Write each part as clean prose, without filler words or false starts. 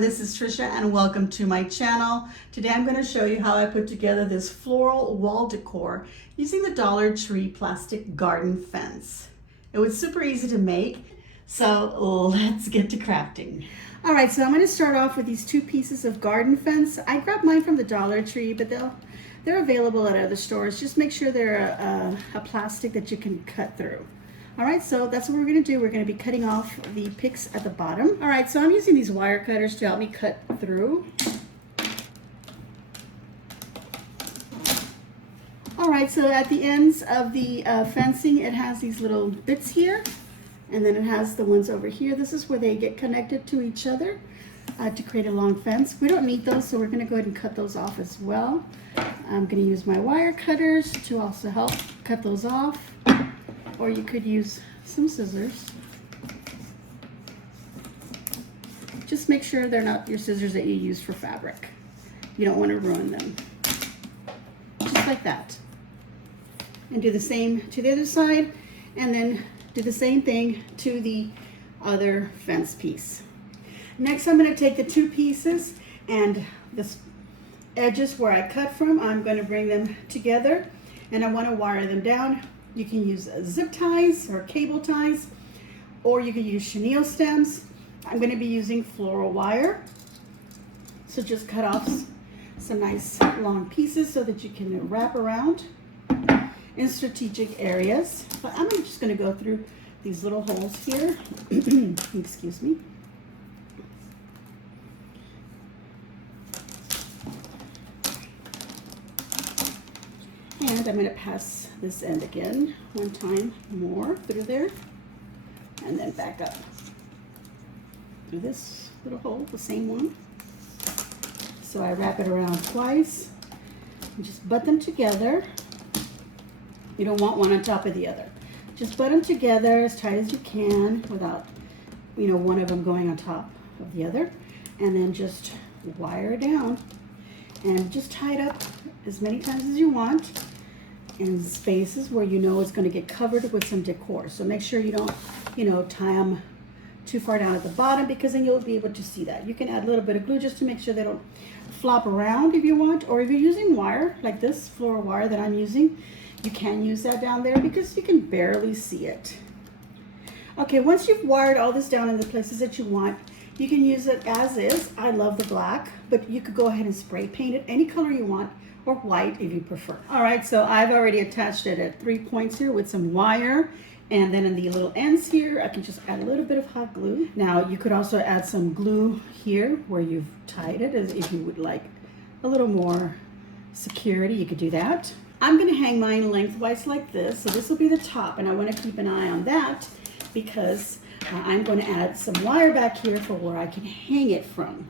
everyone, this is Trisha and welcome to my channel. Today I'm going to show you how I put together this floral wall decor using the Dollar Tree plastic garden fence. It was super easy to make, so let's get to crafting. All right, so I'm going to start off with these two pieces of garden fence. I grabbed mine from the Dollar Tree, but they're available at other stores. Just make sure they're a plastic that you can cut through. All right, so that's what we're gonna do. We're gonna be cutting off the picks at the bottom. All right, so I'm using these wire cutters to help me cut through. All right, so at the ends of the fencing, it has these little bits here, and then it has the ones over here. This is where they get connected to each other to create a long fence. We don't need those, so we're gonna go ahead and cut those off as well. I'm gonna use my wire cutters to also help cut those off. Or you could use some scissors. Just make sure they're not your scissors that you use for fabric. You don't want to ruin them. Just like that. And do the same to the other side, and then do the same thing to the other fence piece. Next, I'm going to take the two pieces and the edges where I cut from, I'm going to bring them together, and I want to wire them down. You can use zip ties or cable ties, or you can use chenille stems. I'm going to be using floral wire. So just cut off some nice long pieces so that you can wrap around in strategic areas. But I'm just going to go through these little holes here. Excuse me. And I'm going to pass this end again one time more through there, and then back up through this little hole, the same one. So I wrap it around twice and just butt them together. You don't want one on top of the other. Just butt them together as tight as you can without, one of them going on top of the other, and then just wire down and just tie it up as many times as you want in spaces where you know it's going to get covered with some decor. So make sure you don't, tie them too far down at the bottom, because then you'll be able to see that. You can add a little bit of glue just to make sure they don't flop around if you want, or if you're using wire like this floral wire that I'm using, you can use that down there because you can barely see it. Okay, once you've wired all this down in the places that you want, you can use it as is. I love the black, but you could go ahead and spray paint it any color you want, or white if you prefer. All right, so I've already attached it at 3 points here with some wire, and then in the little ends here, I can just add a little bit of hot glue. Now, you could also add some glue here where you've tied it, as if you would like a little more security, you could do that. I'm gonna hang mine lengthwise like this, so this will be the top, and I wanna keep an eye on that because I'm going to add some wire back here for where I can hang it from.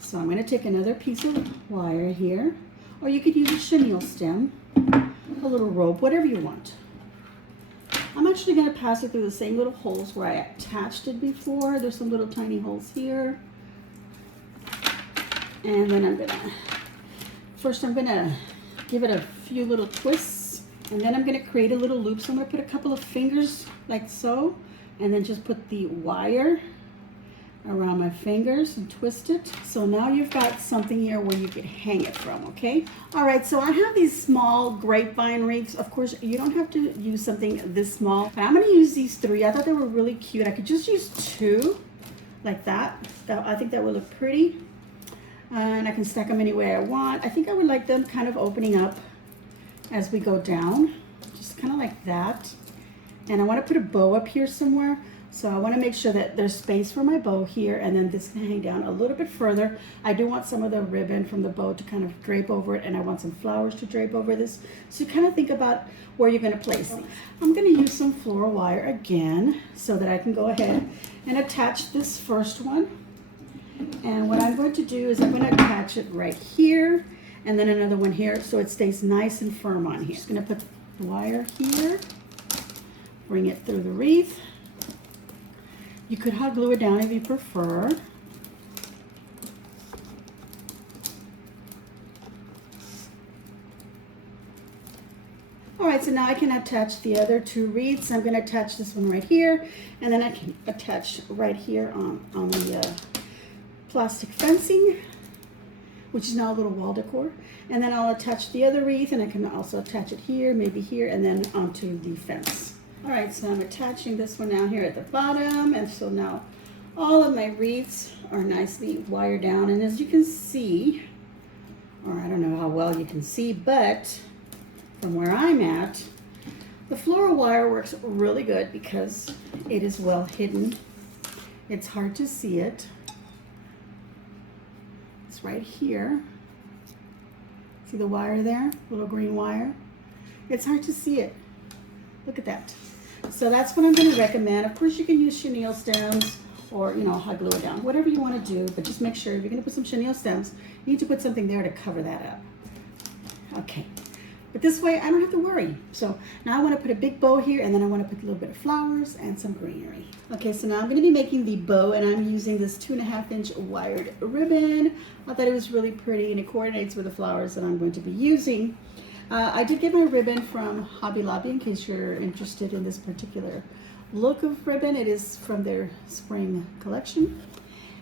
So I'm going to take another piece of wire here, or you could use a chenille stem, a little rope, whatever you want. I'm actually going to pass it through the same little holes where I attached it before. There's some little tiny holes here. And then I'm going to give it a few little twists, and then I'm going to create a little loop. So I'm going to put a couple of fingers like so, and then just put the wire around my fingers and twist it. So now you've got something here where you can hang it from, okay? All right, so I have these small grapevine wreaths. Of course, you don't have to use something this small, but I'm gonna use these 3. I thought they were really cute. I could just use 2 like that. I think that would look pretty. And I can stack them any way I want. I think I would like them kind of opening up as we go down, just kind of like that. And I want to put a bow up here somewhere, so I want to make sure that there's space for my bow here, and then this can hang down a little bit further. I do want some of the ribbon from the bow to kind of drape over it, and I want some flowers to drape over this. So you kind of think about where you're going to place things. I'm going to use some floral wire again so that I can go ahead and attach this first one. And what I'm going to do is I'm going to attach it right here, and then another one here, so it stays nice and firm on here. Just going to put the wire here. Bring it through the wreath. You could hot glue it down if you prefer. All right, so now I can attach the other 2 wreaths. I'm going to attach this one right here, and then I can attach right here on the plastic fencing, which is now a little wall decor. And then I'll attach the other wreath, and I can also attach it here, maybe here, and then onto the fence. All right, so I'm attaching this one now here at the bottom, and so now all of my wreaths are nicely wired down. And as you can see, or I don't know how well you can see, but from where I'm at, the floral wire works really good because it is well hidden. It's hard to see it. It's right here. See the wire there? Little green wire. It's hard to see it. Look at that. So that's what I'm going to recommend. Of course, you can use chenille stems or, you know, hot glue it down. Whatever you want to do, but just make sure if you're going to put some chenille stems, you need to put something there to cover that up. Okay. But this way, I don't have to worry. So now I want to put a big bow here, and then I want to put a little bit of flowers and some greenery. Okay, so now I'm going to be making the bow, and I'm using this 2.5-inch wired ribbon. I thought it was really pretty, and it coordinates with the flowers that I'm going to be using. I did get my ribbon from Hobby Lobby, in case you're interested in this particular look of ribbon. It is from their spring collection.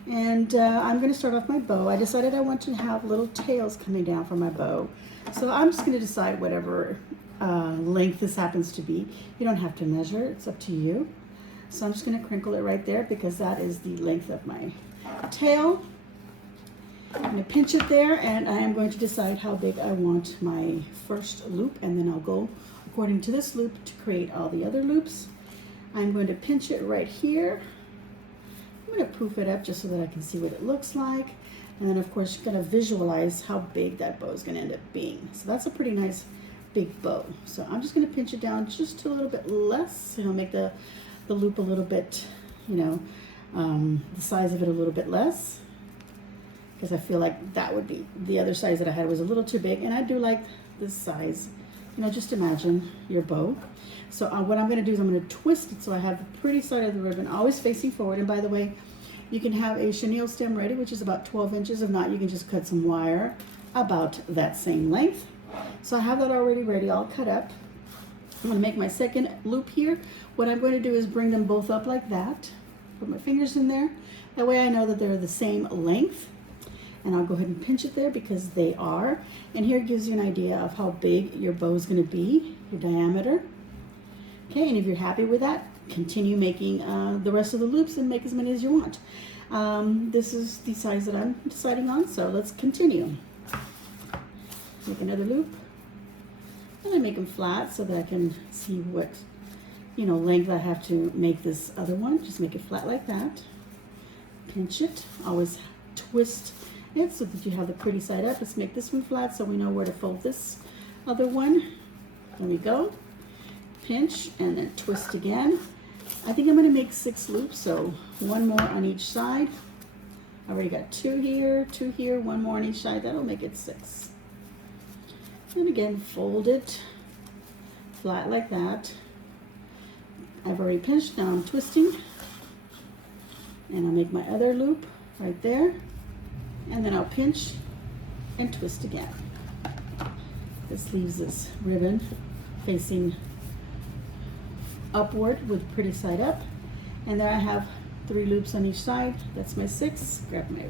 And I'm going to start off my bow. I decided I want to have little tails coming down from my bow. So I'm just going to decide whatever length this happens to be. You don't have to measure, it's up to you. So I'm just going to crinkle it right there because that is the length of my tail. I'm going to pinch it there, and I am going to decide how big I want my first loop, and then I'll go according to this loop to create all the other loops. I'm going to pinch it right here. I'm going to poof it up just so that I can see what it looks like. And then, of course, you've got to visualize how big that bow is going to end up being. So that's a pretty nice big bow. So I'm just going to pinch it down just a little bit less, you know, make the loop a little bit, you know, the size of it a little bit less. Because I feel like that would be, the other size that I had was a little too big. And I do like this size. You know, just imagine your bow. So what I'm going to do is I'm going to twist it so I have the pretty side of the ribbon always facing forward. And by the way, you can have a chenille stem ready, which is about 12 inches. If not, you can just cut some wire about that same length. So I have that already ready, all cut up. I'm going to make my second loop here. What I'm going to do is bring them both up like that. Put my fingers in there. That way I know that they're the same length. And I'll go ahead and pinch it there because they are. And here it gives you an idea of how big your bow is going to be, your diameter. Okay, and if you're happy with that, continue making the rest of the loops and make as many as you want. This is the size that I'm deciding on, so let's continue. Make another loop. And I make them flat so that I can see what, you know, length I have to make this other one. Just make it flat like that. Pinch it. Always twist it so that you have the pretty side up. Let's make this one flat so we know where to fold this other one. There we go. Pinch and then twist again. I think I'm going to make 6 loops, so 1 more on each side. I already got 2 here, 1 more on each side. That'll make it 6. And again, fold it flat like that. I've already pinched, now I'm twisting. And I'll make my other loop right there. And then I'll pinch and twist again. This leaves this ribbon facing upward with pretty side up. And there I have 3 loops on each side. That's my 6. Grab my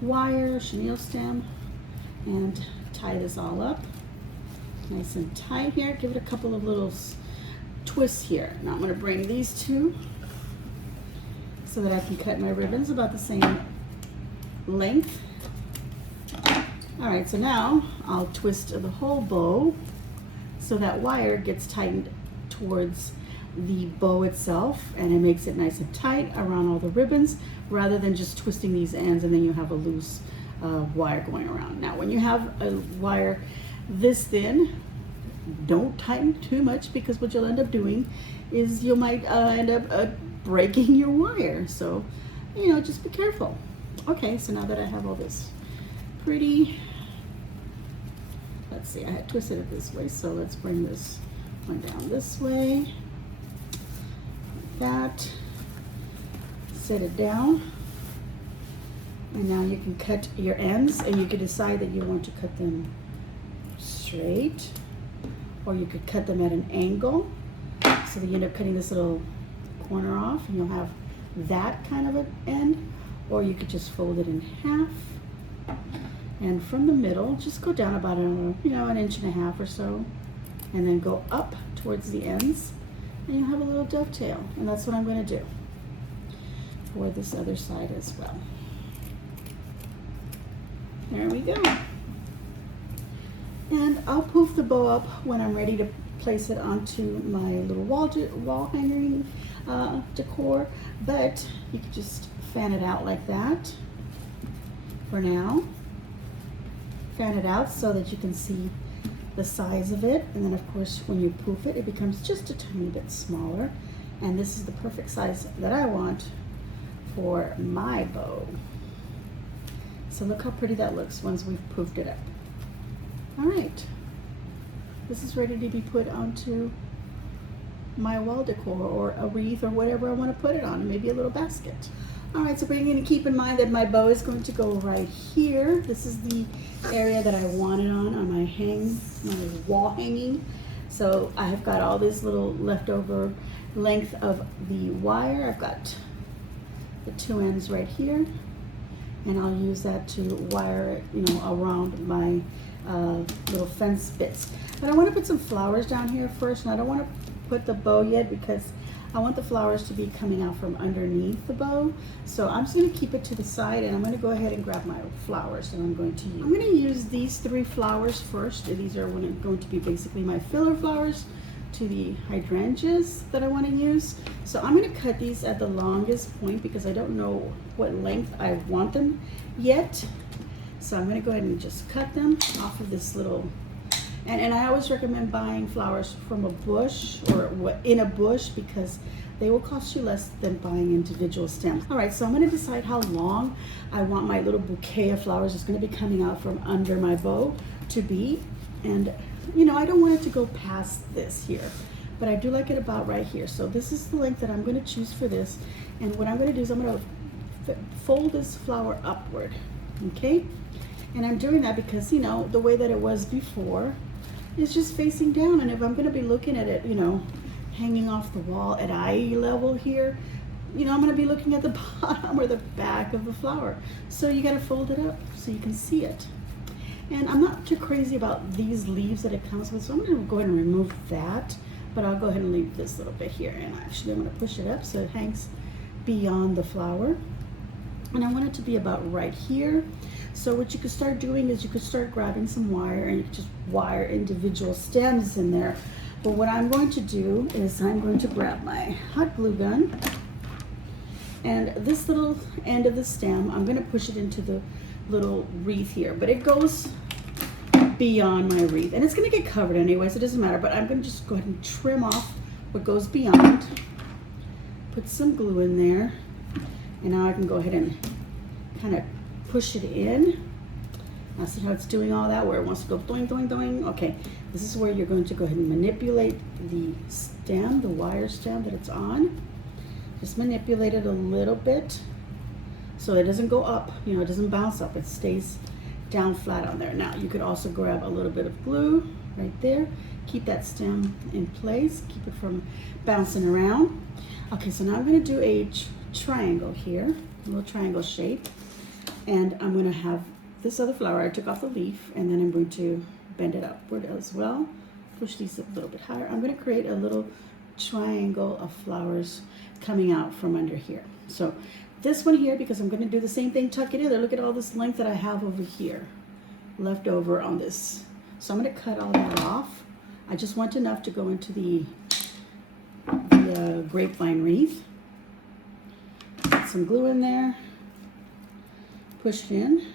wire, chenille stem, and tie this all up. Nice and tight here. Give it a couple of little twists here. Now I'm going to bring these 2 so that I can cut my ribbons about the same length. All right, so now I'll twist the whole bow so that wire gets tightened towards the bow itself, and it makes it nice and tight around all the ribbons rather than just twisting these ends and then you have a loose wire going around. Now when you have a wire this thin, don't tighten too much because what you'll end up doing is you might end up breaking your wire. So, you know, just be careful. Okay, so now that I have all this pretty, let's see, I had twisted it this way, so let's bring this one down this way, like that, set it down, and now you can cut your ends, and you can decide that you want to cut them straight, or you could cut them at an angle, so that you end up cutting this little corner off, and you'll have that kind of an end. or you could just fold it in half. And from the middle, just go down about an inch and a half or so, and then go up towards the ends, and you'll have a little dovetail. And that's what I'm going to do for this other side as well. There we go. And I'll poof the bow up when I'm ready to place it onto my little wall hanging decor, but you can just fan it out like that for now. Fan it out so that you can see the size of it, and then of course when you poof it, it becomes just a tiny bit smaller, and this is the perfect size that I want for my bow. So look how pretty that looks once we've poofed it up. All right, this is ready to be put onto my wall decor or a wreath or whatever I want to put it on, maybe a little basket. All right, so we're going to keep in mind that my bow is going to go right here. This is the area that I want it on my wall hanging. So I have got all this little leftover length of the wire. I've got the two ends right here, and I'll use that to wire it, around my little fence bits. But I want to put some flowers down here first, and I don't want to put the bow yet because I want the flowers to be coming out from underneath the bow. So I'm just going to keep it to the side, and I'm going to go ahead and grab my flowers that I'm going to use. I'm going to use these 3 flowers first. These are going to be basically my filler flowers to the hydrangeas that I want to use. So I'm going to cut these at the longest point because I don't know what length I want them yet. So I'm going to go ahead and just cut them off of this little. And I always recommend buying flowers from a bush or in a bush because they will cost you less than buying individual stems. All right, so I'm gonna decide how long I want my little bouquet of flowers that's gonna be coming out from under my bow to be. And I don't want it to go past this here, but I do like it about right here. So this is the length that I'm gonna choose for this. And what I'm gonna do is I'm gonna fold this flower upward, okay? And I'm doing that because, the way that it was before, it's just facing down, and if I'm going to be looking at it, hanging off the wall at eye level here, I'm going to be looking at the bottom or the back of the flower. So you got to fold it up so you can see it. And I'm not too crazy about these leaves that it comes with, so I'm going to go ahead and remove that, but I'll go ahead and leave this little bit here, and actually I'm going to push it up so it hangs beyond the flower. And I want it to be about right here. So what you could start doing is you could start grabbing some wire, and you could just wire individual stems in there. But what I'm going to do is I'm going to grab my hot glue gun, and this little end of the stem, I'm going to push it into the little wreath here. But it goes beyond my wreath, and it's going to get covered anyway, so it doesn't matter. But I'm going to just go ahead and trim off what goes beyond, put some glue in there, and now I can go ahead and kind of push it in. Now see how it's doing all that, where it wants to go doing, doing, doing. Okay, this is where you're going to go ahead and manipulate the stem, the wire stem that it's on. Just manipulate it a little bit so it doesn't go up, it doesn't bounce up, it stays down flat on there. Now you could also grab a little bit of glue right there, keep that stem in place, keep it from bouncing around. Okay, so now I'm going to do a triangle here, a little triangle shape. And I'm going to have this other flower, I took off the leaf, and then I'm going to bend it upward as well. Push these a little bit higher. I'm going to create a little triangle of flowers coming out from under here. So this one here, because I'm going to do the same thing, tuck it in there. Look at all this length that I have over here left over on this. So I'm going to cut all that off. I just want enough to go into the grapevine wreath. Put some glue in there. Push it in.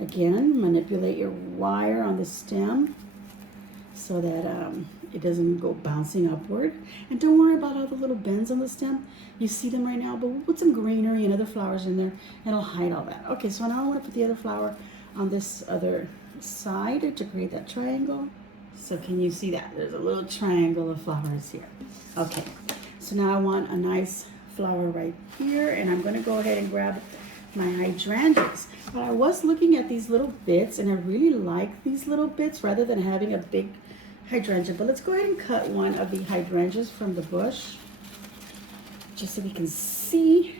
Again, manipulate your wire on the stem so that it doesn't go bouncing upward. And don't worry about all the little bends on the stem. You see them right now, but we'll put some greenery and other flowers in there, and it'll hide all that. Okay, so now I want to put the other flower on this other side to create that triangle. So can you see that? There's a little triangle of flowers here. Okay, so now I want a nice flower right here, and I'm going to go ahead and grab my hydrangeas. But I was looking at these little bits, and I really like these little bits rather than having a big hydrangea. But let's go ahead and cut one of the hydrangeas from the bush just so we can see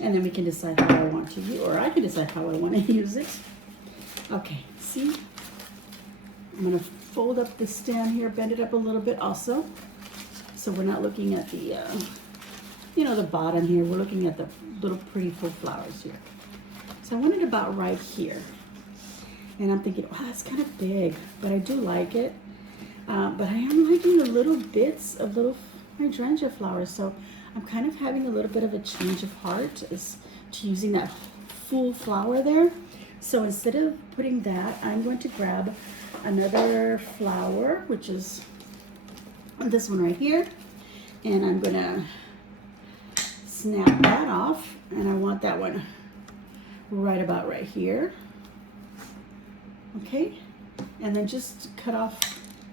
And then we can decide how I want to use, or I can decide how I want to use it. Okay, see? I'm gonna fold up the stem here, bend it up a little bit also. So we're not looking at the, you know, the bottom here. We're looking at the little pretty full flowers here. So I want it about right here. And I'm thinking, wow, that's kind of big, but I do like it. But I am liking the little bits of little hydrangea flowers. So I'm kind of having a little bit of a change of heart as to using that full flower there. So instead of putting that, I'm going to grab another flower, which is this one right here. And I'm gonna snap that off. And I want that one right about right here. Okay, and then just cut off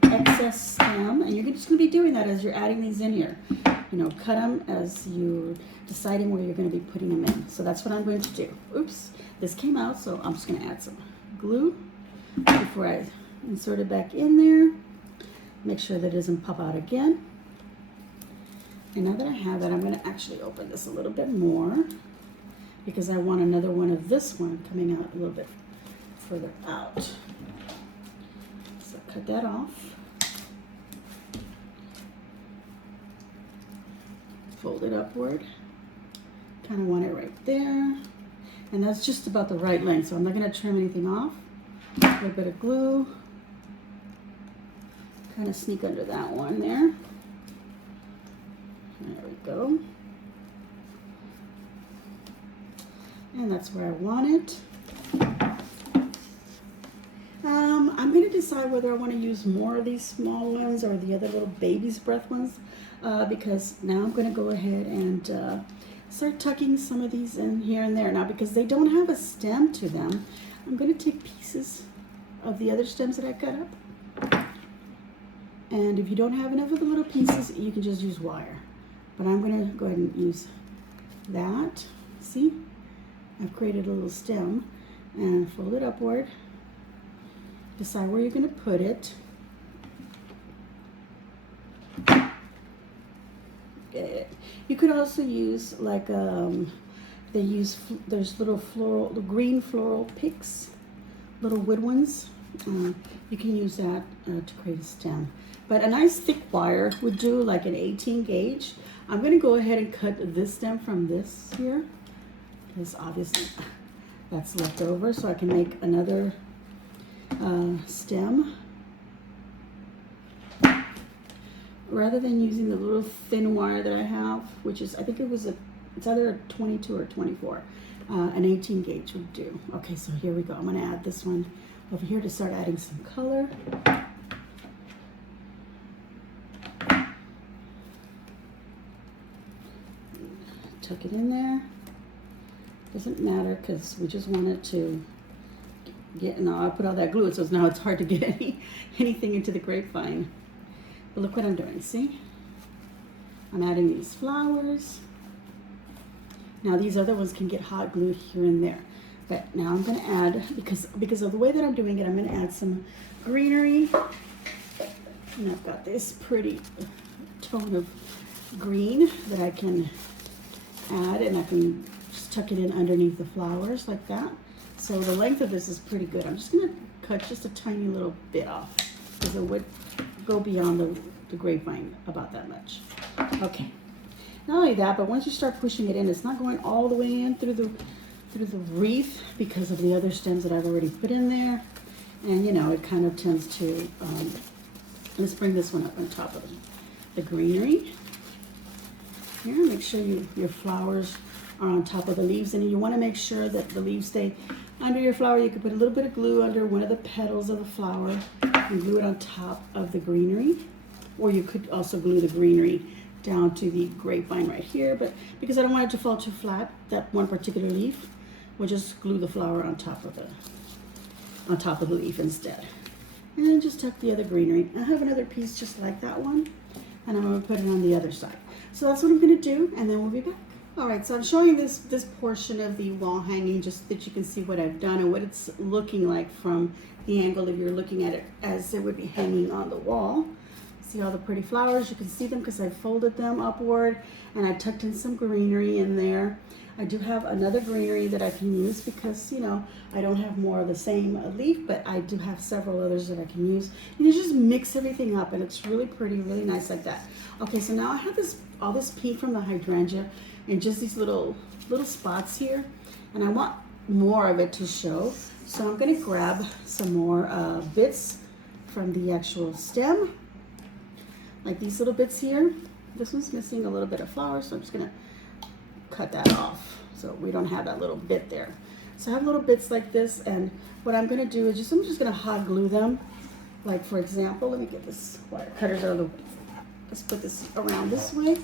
excess stem, and you're just going to be doing that as you're adding these in here. You know, cut them as you're deciding where you're going to be putting them in. So that's what I'm going to do. Oops, this came out, so I'm just going to add some glue before I insert it back in there. Make sure that it doesn't pop out again. And now that I have that, I'm going to actually open this a little bit more because I want another one of this one coming out a little bit further out. So cut that off. Fold it upward. Kind of want it right there. And that's just about the right length, so I'm not going to trim anything off. A little bit of glue. Kind of sneak under that one there. There we go. And that's where I want it. I'm going to decide whether I want to use more of these small ones or the other little baby's breath ones because now I'm going to go ahead and start tucking some of these in here and there. Now because they don't have a stem to them, I'm going to take pieces of the other stems that I cut up. And if you don't have enough of the little pieces, you can just use wire. But I'm going to go ahead and use that. See? I've created a little stem and fold it upward. Decide where you're going to put it. You could also use like there's little floral, the green floral picks, little wood ones. You can use that to create a stem. But a nice thick wire would do, like an 18 gauge. I'm going to go ahead and cut this stem from this here because obviously that's left over, so I can make another stem rather than using the little thin wire that I have, which is, I think it's either a 22 or 24. An 18 gauge would do. Okay, so here we go. I'm going to add this one over here to start adding some color. Tuck it in there. Doesn't matter because we just want it to get, no, I put all that glue, so now it's hard to get anything into the grapevine. But look what I'm doing, see? I'm adding these flowers. Now these other ones can get hot glued here and there. But now I'm going to add, because of the way that I'm doing it, I'm going to add some greenery. And I've got this pretty tone of green that I can add, and I can just tuck it in underneath the flowers like that. So the length of this is pretty good. I'm just going to cut just a tiny little bit off because it would go beyond the grapevine about that much. Okay. Not only that, but once you start pushing it in, it's not going all the way in through the wreath because of the other stems that I've already put in there. And you know, it kind of tends to, let's bring this one up on top of the greenery. Here, make sure your flowers are on top of the leaves, and you want to make sure that the leaves stay under your flower. You could put a little bit of glue under one of the petals of the flower and glue it on top of the greenery, or you could also glue the greenery down to the grapevine right here, but because I don't want it to fall too flat, that one particular leaf, we'll just glue the flower on top of the leaf instead. And then just tuck the other greenery. I have another piece just like that one, and I'm going to put it on the other side. So that's what I'm going to do, and then we'll be back. All right, so I'm showing this portion of the wall hanging just that you can see what I've done and what it's looking like from the angle if you're looking at it as it would be hanging on the wall. See all the pretty flowers? You can see them because I folded them upward and I tucked in some greenery in there. I do have another greenery that I can use because, you know, I don't have more of the same leaf, but I do have several others that I can use. And you just mix everything up and it's really pretty, really nice like that. Okay, so now I have all this pink from the hydrangea and just these little spots here. And I want more of it to show. So I'm gonna grab some more bits from the actual stem, like these little bits here. This one's missing a little bit of flower, so I'm just gonna cut that off so we don't have that little bit there. So I have little bits like this, and what I'm gonna do is I'm just gonna hot glue them. Like for example, let me get this wire cutters out of the way. Let's put this around this way,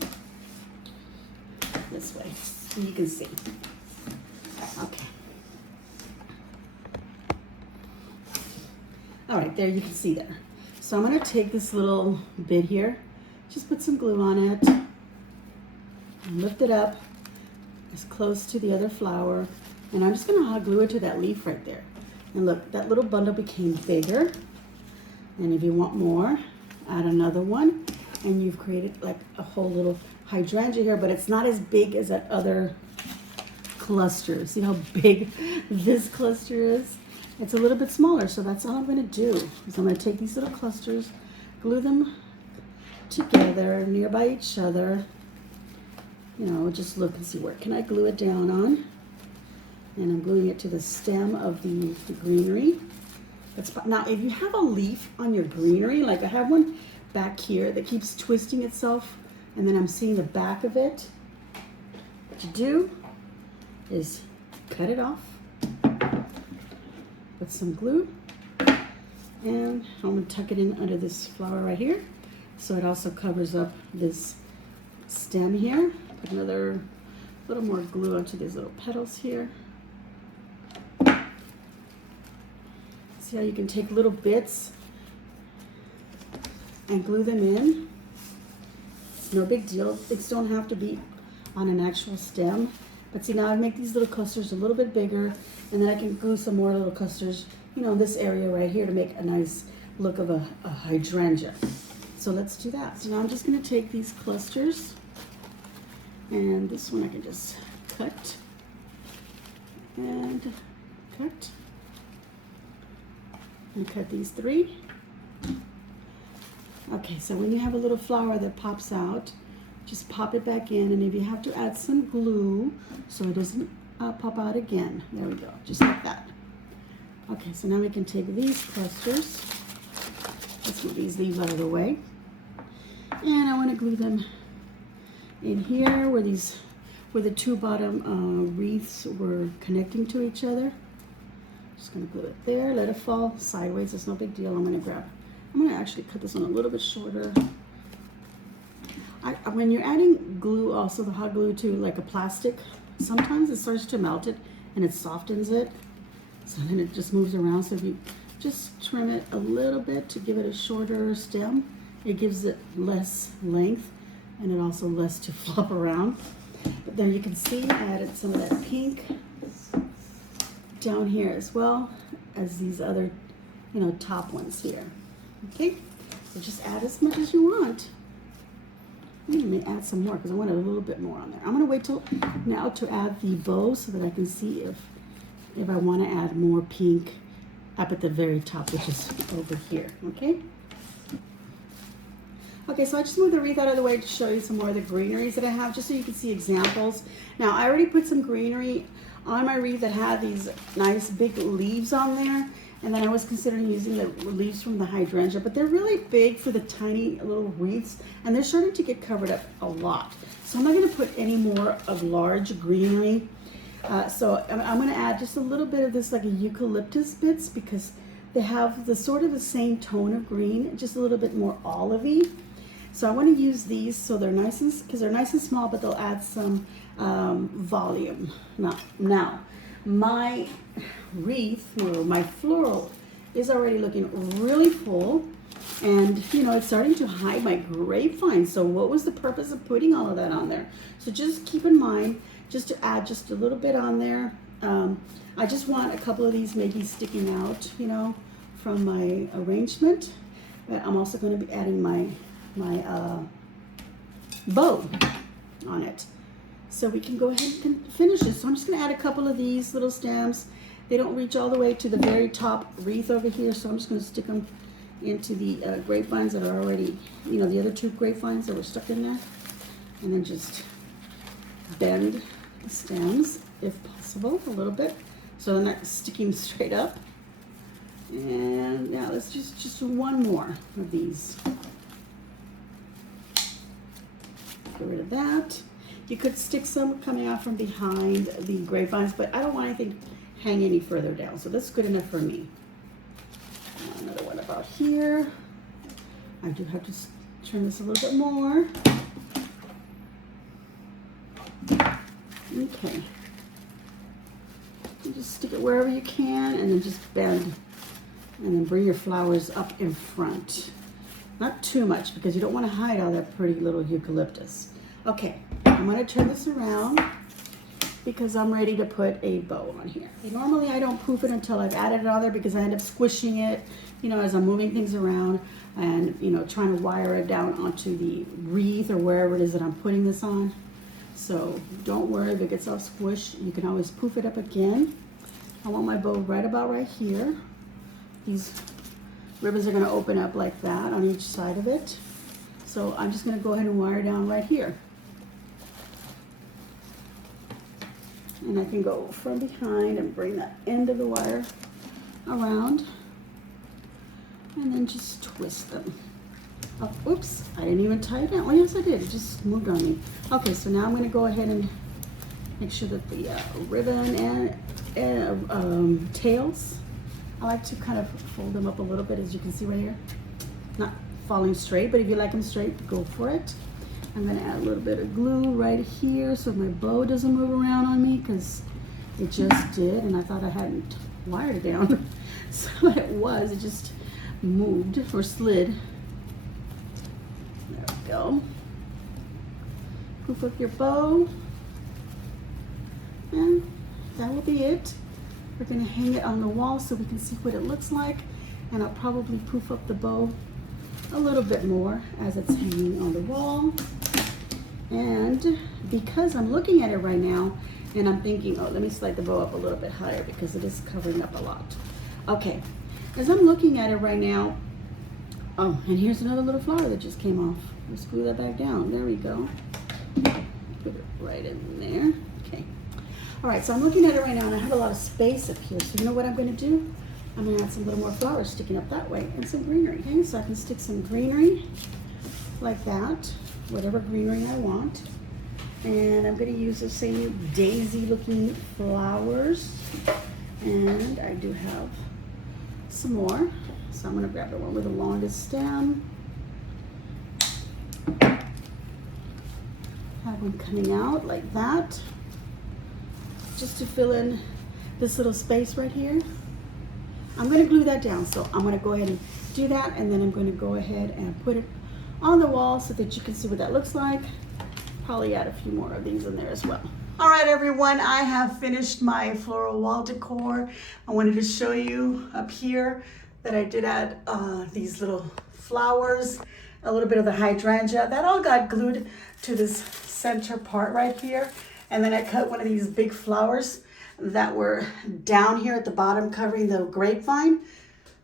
so you can see. Okay. All right, there you can see there. So I'm gonna take this little bit here, just put some glue on it, and lift it up as close to the other flower, and I'm just gonna hot glue it to that leaf right there. And look, that little bundle became bigger, and if you want more, add another one, and you've created like a whole little hydrangea here, but it's not as big as that other cluster. See how big this cluster is? It's a little bit smaller, so that's all I'm gonna do. Is I'm gonna take these little clusters, glue them together, nearby each other. You know, just look and see where can I glue it down on. And I'm gluing it to the stem of the greenery. Now, if you have a leaf on your greenery, like I have one back here that keeps twisting itself, and then I'm seeing the back of it, what you do is cut it off with some glue, and I'm going to tuck it in under this flower right here, so it also covers up this stem here. Put another little more glue onto these little petals here. See how you can take little bits and glue them in. It's no big deal. Things don't have to be on an actual stem. But see, now I make these little clusters a little bit bigger, and then I can glue some more little clusters, you know, in this area right here to make a nice look of a hydrangea. So let's do that. So now I'm just gonna take these clusters, and this one I can just cut and cut. And cut these three. Okay, so when you have a little flower that pops out, just pop it back in, and if you have to add some glue so it doesn't pop out again, there we go, just like that. Okay, so now we can take these clusters. Let's move these leaves out of the way. And I want to glue them in here where the two bottom wreaths were connecting to each other. Just gonna glue it there, let it fall sideways, it's no big deal. I'm gonna actually cut this one a little bit shorter. When you're adding glue, also the hot glue to like a plastic, sometimes it starts to melt it and it softens it. So then it just moves around. So if you just trim it a little bit to give it a shorter stem, it gives it less length and it also less to flop around. But then you can see I added some of that pink down here as well as these other, you know, top ones here. Okay, so just add as much as you want. I'm gonna add some more because I want a little bit more on there. I'm gonna wait till now to add the bow so that I can see if I want to add more pink up at the very top, which is over here. Okay. Okay, so I just moved the wreath out of the way to show you some more of the greeneries that I have, just so you can see examples. Now, I already put some greenery on my wreath that had these nice big leaves on there, and then I was considering using the leaves from the hydrangea, but they're really big for the tiny little wreaths, and they're starting to get covered up a lot. So I'm not gonna put any more of large greenery. So I'm gonna add just a little bit of this like a eucalyptus bits because they have the sort of the same tone of green, just a little bit more olivey. So I want to use these so they're nice and, because they're nice and small, but they'll add some volume. Now, my wreath or my floral is already looking really full, and you know it's starting to hide my grapevine. So what was the purpose of putting all of that on there? So just keep in mind just to add just a little bit on there. I just want a couple of these maybe sticking out, you know, from my arrangement. But I'm also going to be adding my bow on it. So we can go ahead and finish this. So I'm just gonna add a couple of these little stems. They don't reach all the way to the very top wreath over here, so I'm just gonna stick them into the grapevines that are already, you know, the other two grapevines that were stuck in there. And then just bend the stems, if possible, a little bit, so they're not sticking straight up. And now let's just one more of these. Get rid of that. You could stick some coming out from behind the grapevines, but I don't want anything hang any further down, so that's good enough for me. Another one about here. I do have to turn this a little bit more. Okay. You just stick it wherever you can, and then just bend, and then bring your flowers up in front. Not too much, because you don't want to hide all that pretty little eucalyptus. Okay, I'm going to turn this around because I'm ready to put a bow on here. Normally I don't poof it until I've added it on there, because I end up squishing it, you know, as I'm moving things around and, you know, trying to wire it down onto the wreath or wherever it is that I'm putting this on. So don't worry if it gets all squished. You can always poof it up again. I want my bow right about right here. These ribbons are going to open up like that on each side of it. So I'm just going to go ahead and wire down right here. And I can go from behind and bring that end of the wire around. And then just twist them. Oh, oops, I didn't even tie it down. Oh, yes, I did. It just moved on me. Okay, so now I'm going to go ahead and make sure that the ribbon and tails, I like to kind of fold them up a little bit, as you can see right here. Not falling straight, but if you like them straight, go for it. I'm going to add a little bit of glue right here so my bow doesn't move around on me, because it just did, and I thought I hadn't wired it down. So it was, it just moved or slid. There we go. Poof up your bow. And that will be it. We're going to hang it on the wall so we can see what it looks like. And I'll probably poof up the bow a little bit more as it's hanging on the wall. And because I'm looking at it right now and I'm thinking, oh, let me slide the bow up a little bit higher because it is covering up a lot. Okay, as I'm looking at it right now, oh, and here's another little flower that just came off. Let's glue that back down. There we go. Put it right in there. Okay. All right, so I'm looking at it right now and I have a lot of space up here. So you know what I'm going to do? I'm going to add some little more flowers sticking up that way and some greenery. Okay, so I can stick some greenery like that, whatever greenery I want. And I'm going to use the same daisy looking flowers. And I do have some more. So I'm going to grab the one with the longest stem. Have one coming out like that, just to fill in this little space right here. I'm going to glue that down, so I'm going to go ahead and do that, and then I'm going to go ahead and put it on the wall so that you can see what that looks like. Probably add a few more of these in there as well. All right, everyone, I have finished my floral wall decor. I wanted to show you up here that I did add these little flowers, a little bit of the hydrangea. That all got glued to this center part right here. And then I cut one of these big flowers that were down here at the bottom covering the grapevine.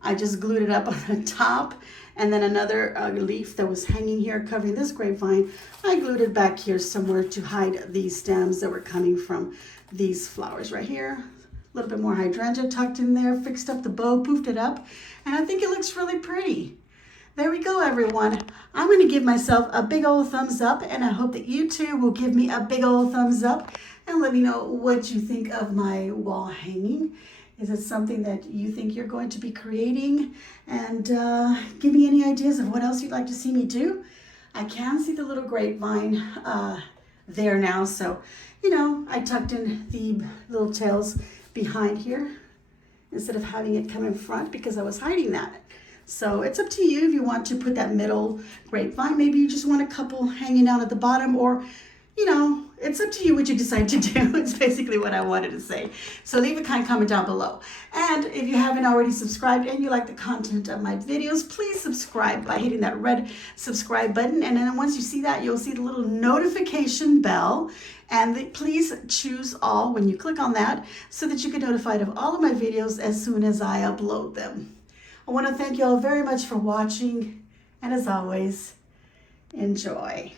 I just glued it up on the top. And then another leaf that was hanging here covering this grapevine, I glued it back here somewhere to hide these stems that were coming from these flowers right here. A little bit more hydrangea tucked in there, fixed up the bow, poofed it up, and I think it looks really pretty. There we go, everyone. I'm going to give myself a big old thumbs up, and I hope that you too will give me a big old thumbs up and let me know what you think of my wall hanging. Is it something that you think you're going to be creating? And give me any ideas of what else you'd like to see me do. I can see the little grapevine there now, so, you know, I tucked in the little tails behind here instead of having it come in front because I was hiding that. So it's up to you if you want to put that middle grapevine. Maybe you just want a couple hanging down at the bottom, or, you know, it's up to you what you decide to do. It's basically what I wanted to say. So leave a kind comment down below. And if you haven't already subscribed and you like the content of my videos, please subscribe by hitting that red subscribe button. And then once you see that, you'll see the little notification bell. And please choose all when you click on that so that you get notified of all of my videos as soon as I upload them. I want to thank you all very much for watching. And as always, enjoy.